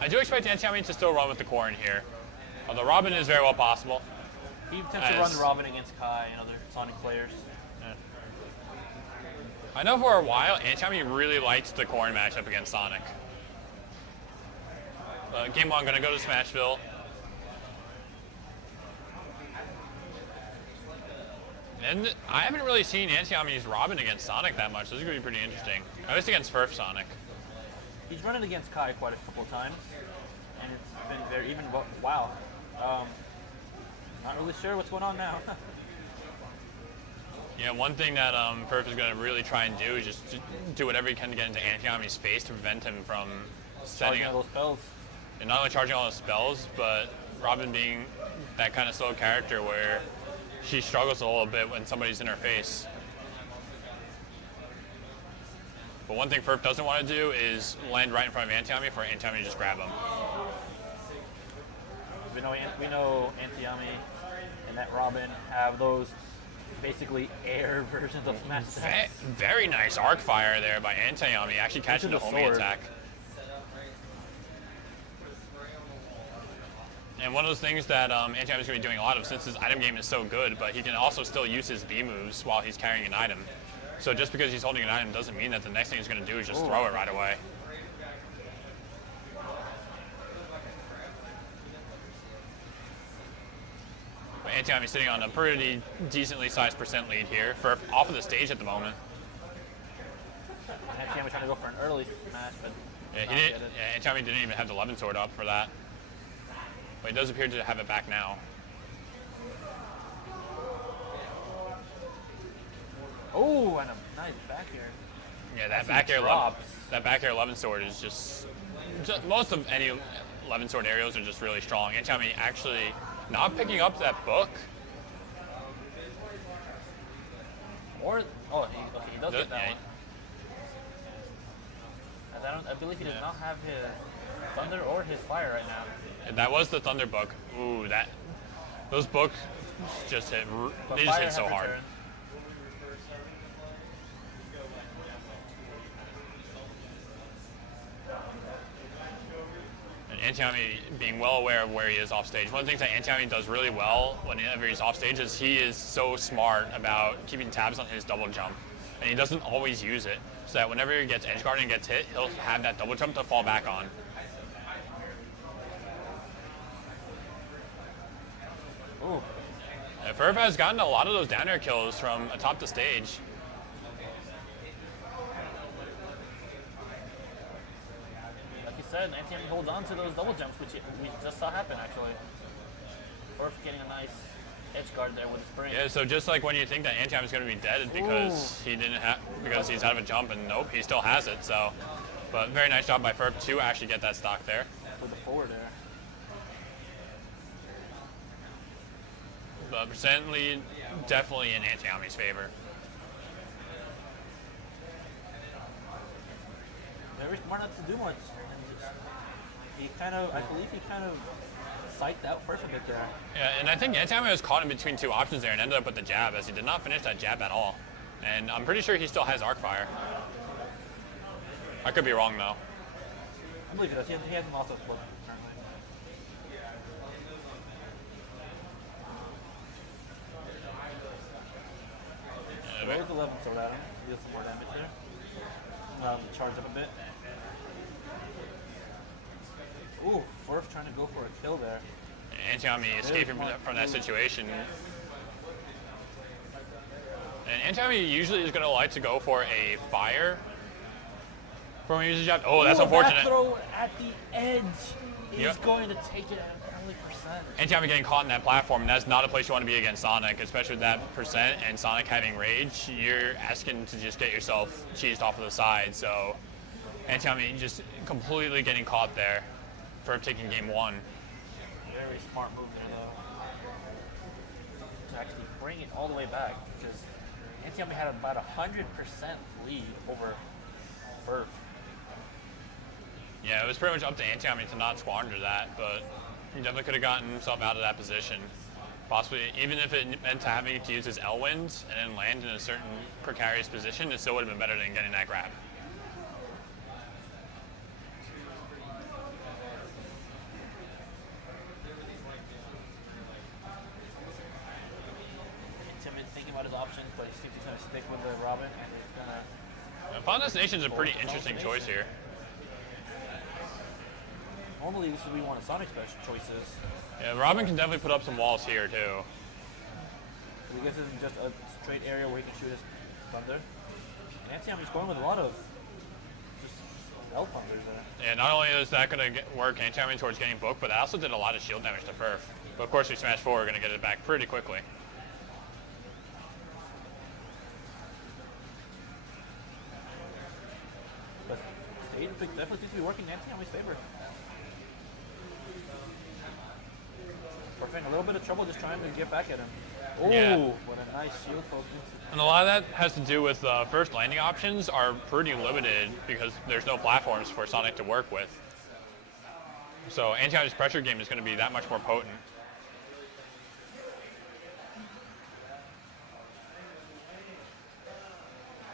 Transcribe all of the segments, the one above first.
I do expect ANTIYAMI to still run with the Corrin here. Although Robin is very well possible. He tends to run the Robin against Kai and other Sonic players. Yeah. I know for a while, ANTIYAMI really liked the Corrin matchup against Sonic. Game 1, gonna go to Smashville. And I haven't really seen ANTIYAMI's Robin against Sonic that much. This is gonna be pretty interesting. At least against FERF Sonic. He's run it against Kai quite a couple of times, and it's been very even. Wow, not really sure what's going on now. Yeah, one thing that FERF is going to really try and do is just do whatever he can to get into ANTIYAMI's face to prevent him from setting up those spells. And not only charging all those spells, but Robin being that kind of slow character where she struggles a little bit when somebody's in her face. But one thing FERF doesn't want to do is land right in front of ANTIYAMI for ANTIYAMI to just grab him. We know ANTIYAMI and that Robin have those basically air versions of smash attacks. Very nice arc fire there by ANTIYAMI, actually catching the homing attack. And one of those things that ANTIYAMI is going to be doing a lot of, since his item game is so good, but he can also still use his B moves while he's carrying an item. So just because he's holding an item doesn't mean that the next thing he's going to do is just throw it right away. But ANTIYAMI sitting on a pretty decently sized percent lead here. FERF off of the stage at the moment. ANTIYAMI trying to go for an early smash, but ANTIYAMI didn't even have the 11 sword up for that. But he does appear to have it back now. Oh, and a nice back air. Yeah, that back air 11 sword is just most of any 11 sword aerials are just really strong. ANTIYAMI actually not picking up that book. Or he does get that one. I believe he does not have his thunder or his fire right now. And that was the thunder book. Ooh, those books just hit. They just hit so hard. And ANTIYAMI being well aware of where he is off stage. One of the things that ANTIYAMI does really well whenever he's off stage is he is so smart about keeping tabs on his double jump. And he doesn't always use it. So that whenever he gets edge guarded and gets hit, he'll have that double jump to fall back on. Ooh. FERF has gotten a lot of those down air kills from atop the stage. Like you said, ANTIYAMI holds on to those double jumps, which we just saw happen actually. FERF getting a nice edge guard there with the spring. Yeah, so just like when you think that ANTIYAMI is going to be dead because because he's out of a jump, and nope, he still has it. So, but very nice job by FERF to actually get that stock there. With the forward there. The percent lead definitely in ANTIYAMI's favor. Very smart not to do much. I believe he kind of psyched out FERF a bit there. Yeah, and I think ANTIYAMI was caught in between two options there and ended up with the jab, as he did not finish that jab at all. And I'm pretty sure he still has arc fire. I could be wrong though. I believe he does. He hasn't lost his split currently. There's the 11 sword at him. Deal some more damage there. Charge up a bit. Ooh, FERF trying to go for a kill there. ANTIYAMI escaping from that situation. And ANTIYAMI usually is going to like to go for a fire from using jab. Oh, that's unfortunate. That throw at the edge is going to take it at an early percent. ANTIYAMI getting caught in that platform, and that's not a place you want to be against Sonic, especially with that percent and Sonic having rage. You're asking to just get yourself cheesed off of the side. So ANTIYAMI just completely getting caught there for taking game 1. Very smart move there, though, to actually bring it all the way back, because ANTIYAMI had about 100% lead over FERF. Yeah, it was pretty much up to ANTIYAMI to not squander that, but he definitely could have gotten himself out of that position. Possibly, even if it meant to having to use his L-Wind and then land in a certain precarious position, it still would have been better than getting that grab. about his options, but he seems he's going to stick with the Robin, and he's going to... Final Destination is a pretty interesting choice here. Normally, this would be one of Sonic's best choices. Yeah, Robin can definitely put up some walls here, too. I guess this isn't just a straight area where he can shoot his Thunder. And Antiyami's going with a lot of just L-Thunders there. Yeah, not only is that going to work Antiyami towards getting booked, but that also did a lot of shield damage to FERF. But of course, we smash 4, we're going to get it back pretty quickly. But stage definitely seems to be working in Antiyami's favor. Perfect, a little bit of trouble just trying to get back at him. Oh, yeah. What a nice shield poke. And a lot of that has to do with first landing options are pretty limited because there's no platforms for Sonic to work with. So Antiyami's pressure game is going to be that much more potent.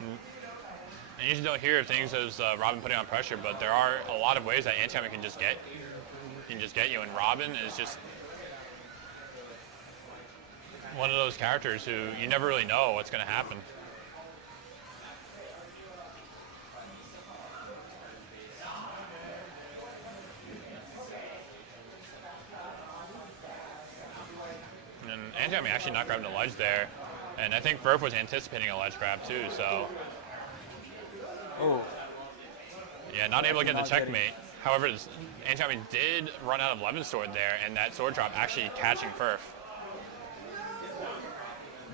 And you usually don't hear of things as Robin putting on pressure, but there are a lot of ways that Antiyami can just get you, and Robin is just one of those characters who you never really know what's going to happen. And Antiyami actually not grabbing the ledge there, and I think FERF was anticipating a ledge grab too, so. Oh. Yeah, not able to get the checkmate. However, Antiyami did run out of Levin Sword there, and that sword drop actually catching FERF.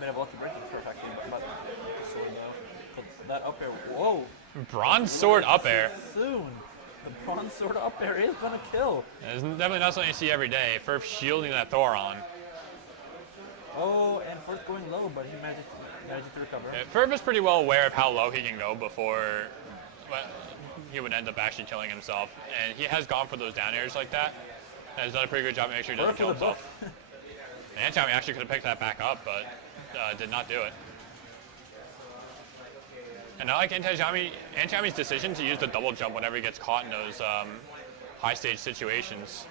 Bit of lucky breaking FERF actually, but the sword though. But that up air, whoa! Bronze sword up air. Soon, the bronze sword up air is gonna kill. It's definitely not something you see every day. FERF shielding that Thoron. Oh, and first going low, but he managed to recover. Yeah, FERF is pretty well aware of how low he can go before he would end up actually killing himself. And he has gone for those down airs like that. And has done a pretty good job to make sure he doesn't kill himself. Antiyami actually could have picked that back up, but did not do it. And I like Antiyami's decision to use the double jump whenever he gets caught in those high stage situations.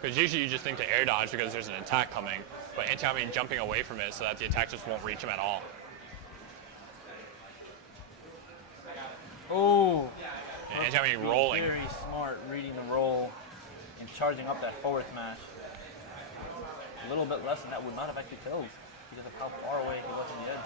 Because usually you just think to air dodge because there's an attack coming, but Antiyami jumping away from it so that the attack just won't reach him at all. Oh! And Antiyami rolling. Very smart reading the roll and charging up that forward smash. A little bit less than that would not have actually killed because of how far away he was from the edge.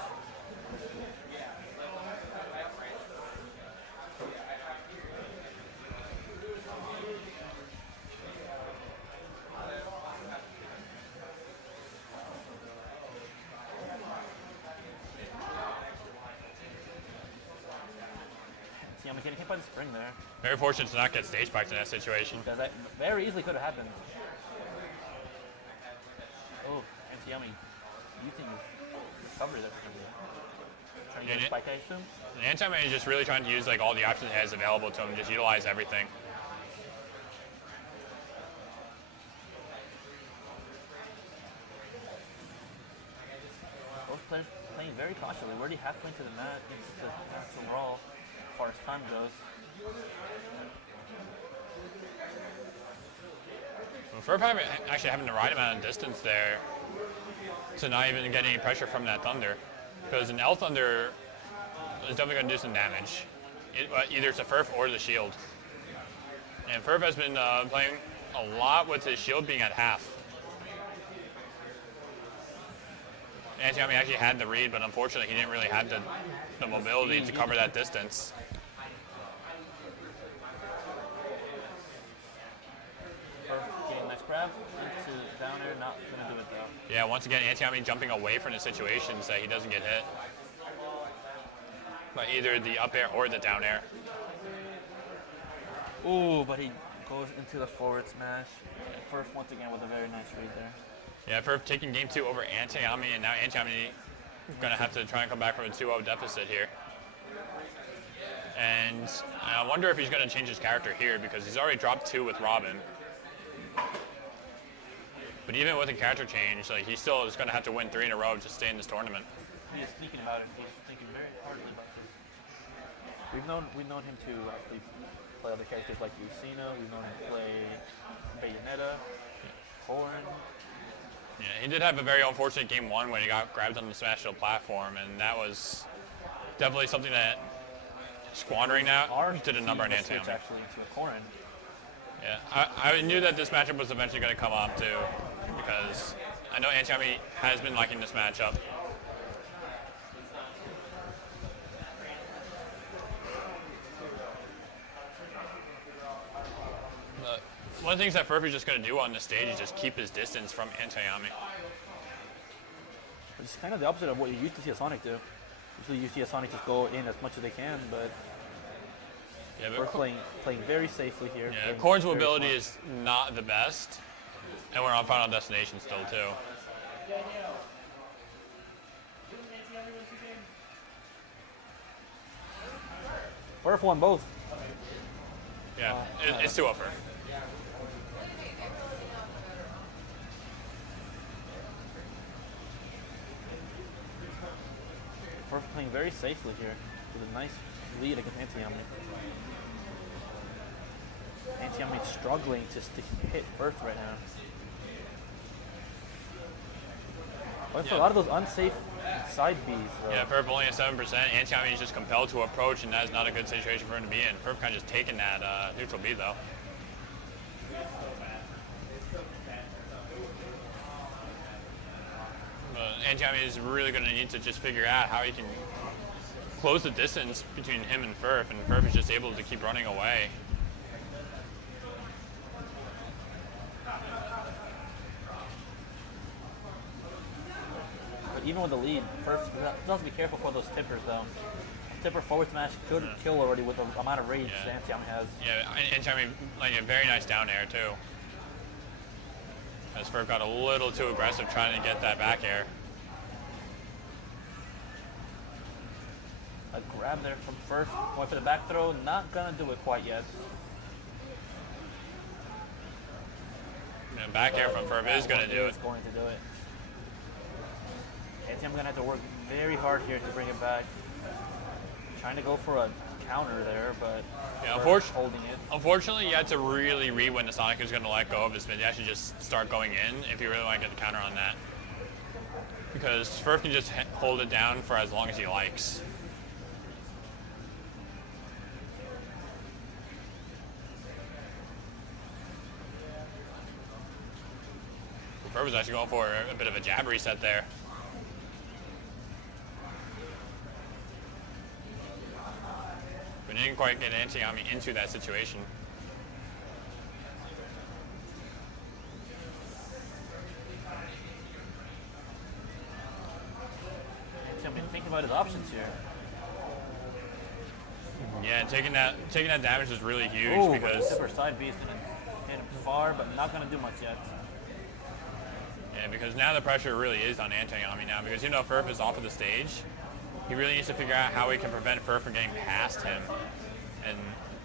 See, I'm getting hit by the spring there. Very fortunate to not get stage spiked in that situation. Because that very easily could have happened. Oh, Antiyami using recovery there for something. Trying to get a spike, I assume? Antiyami is just really trying to use like all the options he has available to him, just utilize everything. Both players playing very cautiously. We're already halfway to the mat into the match overall, as far as time goes. FERF actually having the right amount of distance there to not even get any pressure from that Thunder. Because an L Thunder is definitely going to do some damage. Either it's a FERF or the shield. And FERF has been playing a lot with his shield being at half. Antiyami actually had the read, but unfortunately he didn't really have the mobility to cover that distance. Grab into down air, not gonna do it though. Yeah, once again, Antiyami jumping away from the situations that he doesn't get hit by either the up air or the down air. Ooh, but he goes into the forward smash. FERF once again with a very nice read there. Yeah, FERF taking game 2 over Antiyami, and now Antiyami gonna have to try and come back from a 2-0 deficit here. And I wonder if he's gonna change his character here because he's already dropped 2 with Robin. But even with a character change, like he still is going to have to win 3 in a row to stay in this tournament. He is thinking about it. He's thinking very hardly about this. We've known him to actually play other characters like Lucina. We've known him to play Bayonetta, Horn. Yeah, he did have a very unfortunate game 1 when he got grabbed on the smash shield platform, and that was definitely something that squandering that did a number on Antiyami. Actually to a Corrin. Yeah, I knew that this matchup was eventually going to come up too, because I know Antiyami has been liking this matchup. One of the things that FERF is just going to do on this stage is just keep his distance from Antiyami. It's kind of the opposite of what you used to see a Sonic do. Usually you see a Sonic just go in as much as they can, but yeah, we're playing very safely here. Yeah, Corrin's mobility is not the best, and we're on Final Destination still too. FERF won both. Yeah, it's 2-0 FERF. FERF playing very safely here with a nice lead against Antiyami. Antiyami struggling just to hit FERF right now. But for a lot of those unsafe side Bs. Yeah, FERF only at 7%. Antiyami is just compelled to approach, and that is not a good situation for him to be in. FERF kind of just taking that neutral B though. Antiyami is really going to need to just figure out how he can close the distance between him and FERF is just able to keep running away. But even with the lead, FERF does be careful for those tippers though. Tipper forward smash could kill already with the amount of rage that Antiyami has. Yeah, Antiyami like a very nice down air too. As FERF got a little too aggressive trying to get that back air. A grab there from FERF, going for the back throw, not gonna do it quite yet. And back air from FERF is gonna do it. Going to do it. Antiyami gonna have to work very hard here to bring it back. Trying to go for a counter there, but yeah, holding it. Unfortunately, you had to really read when the Sonic is going to let go of his mid dash and just start going in if you really want to get the counter on that. Because FERF can just hold it down for as long as he likes. FERF was actually going for a bit of a jab reset there. But he didn't quite get Antiyami into that situation. Antiyami thinking about his options here. Yeah, taking that damage is really huge. Ooh, because Tipper side B is gonna hit him far, but not gonna do much yet. Yeah, because now the pressure really is on Antiyami now, because you know FERF is off of the stage. He really needs to figure out how he can prevent FERF from getting past him. And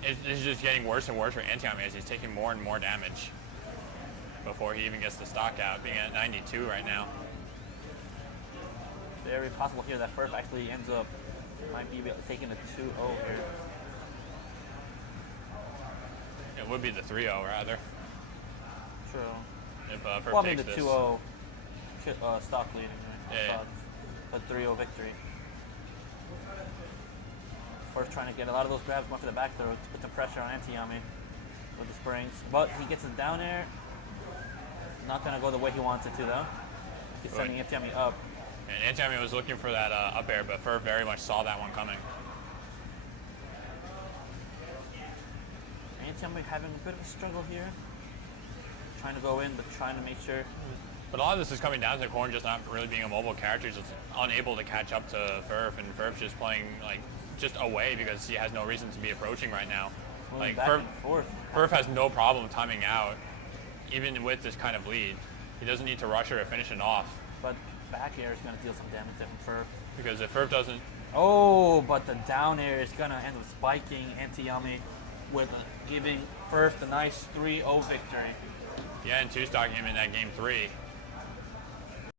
it's just getting worse and worse for Antiyami as he's taking more and more damage before he even gets the stock out, being at 92 right now. Very possible here that FERF actually ends up, might be taking a 2-0 here. It would be the 3-0 rather. True. If FERF Well, I mean takes the this. 2-0 stock leading, right? Yeah. But 3-0 victory. FERF trying to get a lot of those grabs, going for the back throw to put the pressure on Antiyami with the springs. But he gets his down air. Not going to go the way he wants it to, though. He's sending Antiyami up. And Antiyami was looking for that up air, but FERF very much saw that one coming. Antiyami having a bit of a struggle here. Trying to go in, but trying to make sure. But a lot of this is coming down to Corrin just not really being a mobile character, just unable to catch up to FERF, and FERF just playing like just away because he has no reason to be approaching right now. Moving Like back and forth. FERF has no problem timing out, even with this kind of lead. He doesn't need to rush her to finish it off. But back air is going to deal some damage there from FERF. Because if FERF doesn't... Oh, but the down air is going to end up spiking Antiyami with giving FERF the nice 3-0 victory. Yeah, and two-stocking him in that game 3.